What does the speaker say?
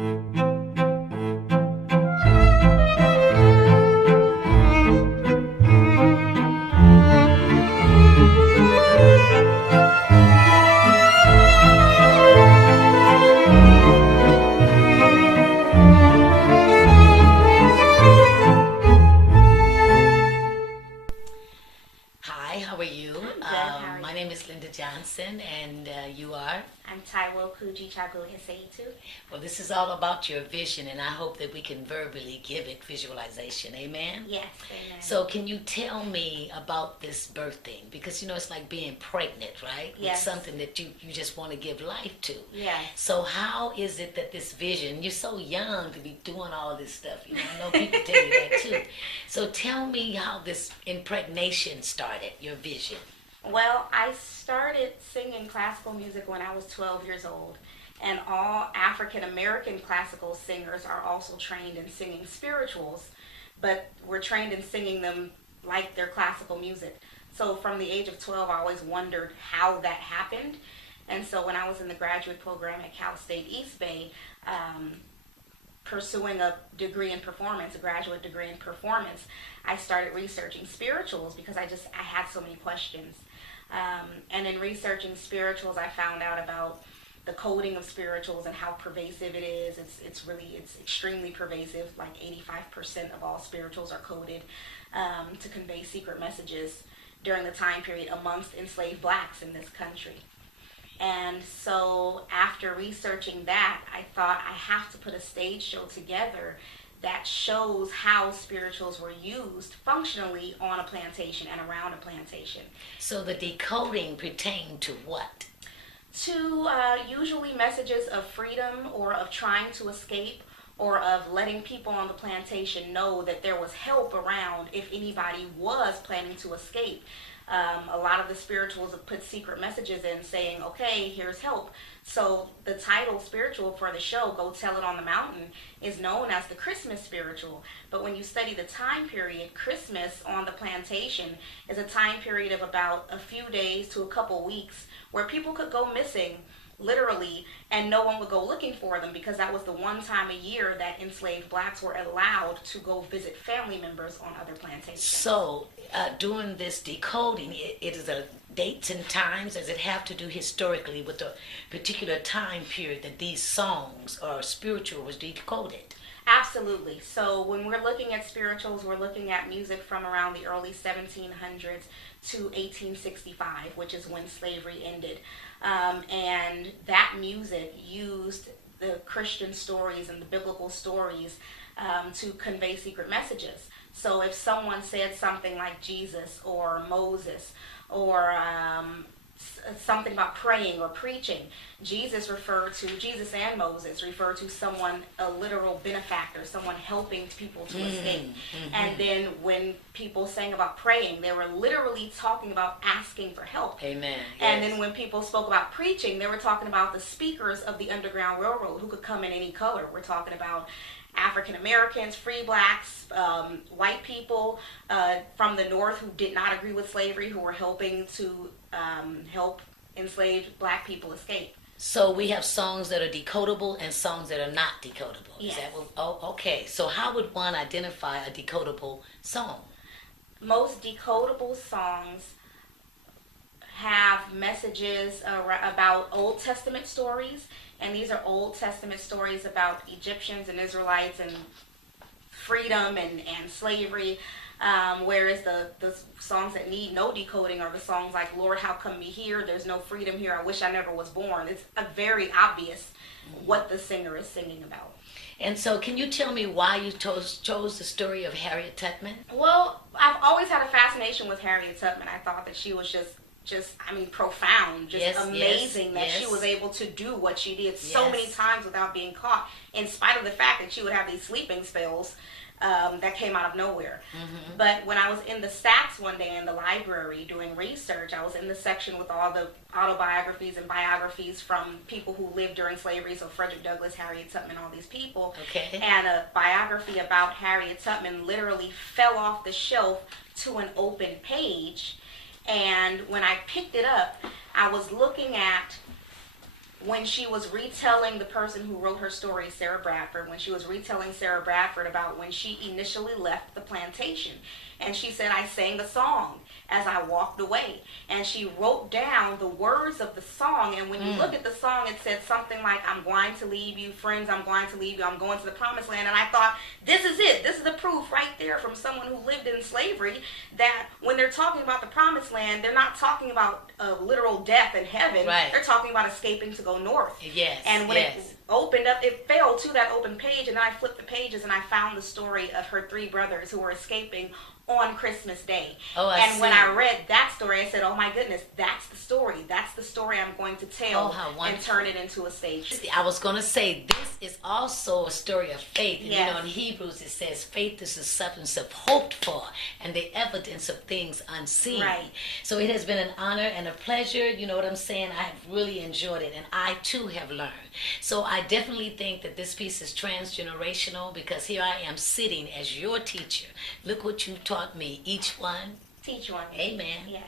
Hi, how are you? I'm good. How are My you? name is Linda Johnson, and you are? I'm Taiwo Kujichagulia-Seitu. Well, this is all about your vision, and I hope that we can verbally give it visualization. Amen? Yes, amen. So, can you tell me about this birth thing? Because, it's like being pregnant, right? Yes. With something that you just want to give life to. Yes. So, how is it that this vision, you're so young to be doing all this stuff, I know people tell you that too. So, tell me how this impregnation started, your vision. Well, I started singing classical music when I was 12 years old, and all African American classical singers are also trained in singing spirituals, but we're trained in singing them like they're classical music. So from the age of 12, I always wondered how that happened. And so when I was in the graduate program at Cal State East Bay, pursuing a degree in performance, a graduate degree in performance, I started researching spirituals because I had so many questions. And in researching spirituals, I found out about the coding of spirituals and how pervasive it is. It's extremely pervasive. Like 85% of all spirituals are coded to convey secret messages during the time period amongst enslaved blacks in this country. And so after researching that, I thought I have to put a stage show together that shows how spirituals were used functionally on a plantation and around a plantation. So, the decoding pertained to what? To usually messages of freedom or of trying to escape or of letting people on the plantation know that there was help around if anybody was planning to escape. A lot of the spirituals have put secret messages in saying, okay, here's help. So the title spiritual for the show, Go Tell It on the Mountain, is known as the Christmas spiritual. But when you study the time period, Christmas on the plantation is a time period of about a few days to a couple weeks where people could go missing literally, and no one would go looking for them because that was the one time a year that enslaved blacks were allowed to go visit family members on other plantations. So, doing this decoding, it is a dates and times. Does it have to do historically with the particular time period that these songs or spiritual was decoded? Absolutely. So when we're looking at spirituals, we're looking at music from around the early 1700s to 1865, which is when slavery ended. And that music used the Christian stories and the biblical stories to convey secret messages. So if someone said something like Jesus or Moses or something about praying or preaching, Jesus and Moses refer to someone, a literal benefactor, someone helping people to escape. And then when people sang about praying, they were literally talking about asking for help. Amen. And Yes. then when people spoke about preaching, they were talking about the speakers of the Underground Railroad who could come in any color. We're talking about African Americans, free blacks, white people from the North who did not agree with slavery, who were helping to help enslaved black people escape. So we have songs that are decodable and songs that are not decodable. Yes. Is that what, okay. So how would one identify a decodable song? Most decodable songs have messages about Old Testament stories, and these are Old Testament stories about Egyptians and Israelites and freedom and slavery. Whereas the songs that need no decoding are the songs like Lord, How Come Me Here? There's no freedom here. I wish I never was born. It's very obvious what the singer is singing about. And so can you tell me why you chose the story of Harriet Tubman? Well, I've always had a fascination with Harriet Tubman. I thought that she was just profound, amazing that she was able to do what she did so many times without being caught, in spite of the fact that she would have these sleeping spells that came out of nowhere. But when I was in the stacks one day in the library doing research, I was in the section with all the autobiographies and biographies from people who lived during slavery, so Frederick Douglass, Harriet Tubman, all these people. Okay. And a biography about Harriet Tubman literally fell off the shelf to an open page. And when I picked it up, I was looking at when she was retelling the person who wrote her story, Sarah Bradford, when she was retelling Sarah Bradford about when she initially left the plantation. And she said, I sang a song as I walked away. And she wrote down the words of the song. And when you look at the song, it said something like, I'm going to leave you, friends, I'm going to leave you, I'm going to the promised land. And I thought, this is it. This is the proof right there from someone who lived in slavery that when they're talking about the promised land, they're not talking about literal death in heaven. Right. They're talking about escaping to go north. Yes. And when it opened up, it fell to that open page, and then I flipped the pages and I found the story of her three brothers who were escaping on Christmas Day. And when I read that story, I said, oh my goodness, that's the story. That's the story I'm going to tell and turn it into a stage. I was going to say, this is also a story of faith. And, you know, in Hebrews it says, faith is the substance of hoped for and the evidence of things unseen. Right. So it has been an honor and a pleasure. You know what I'm saying? I have really enjoyed it, and I too have learned. So I definitely think that this piece is transgenerational, because here I am sitting as your teacher. Look what you taught me. Each one. Teach one. Amen. Yes.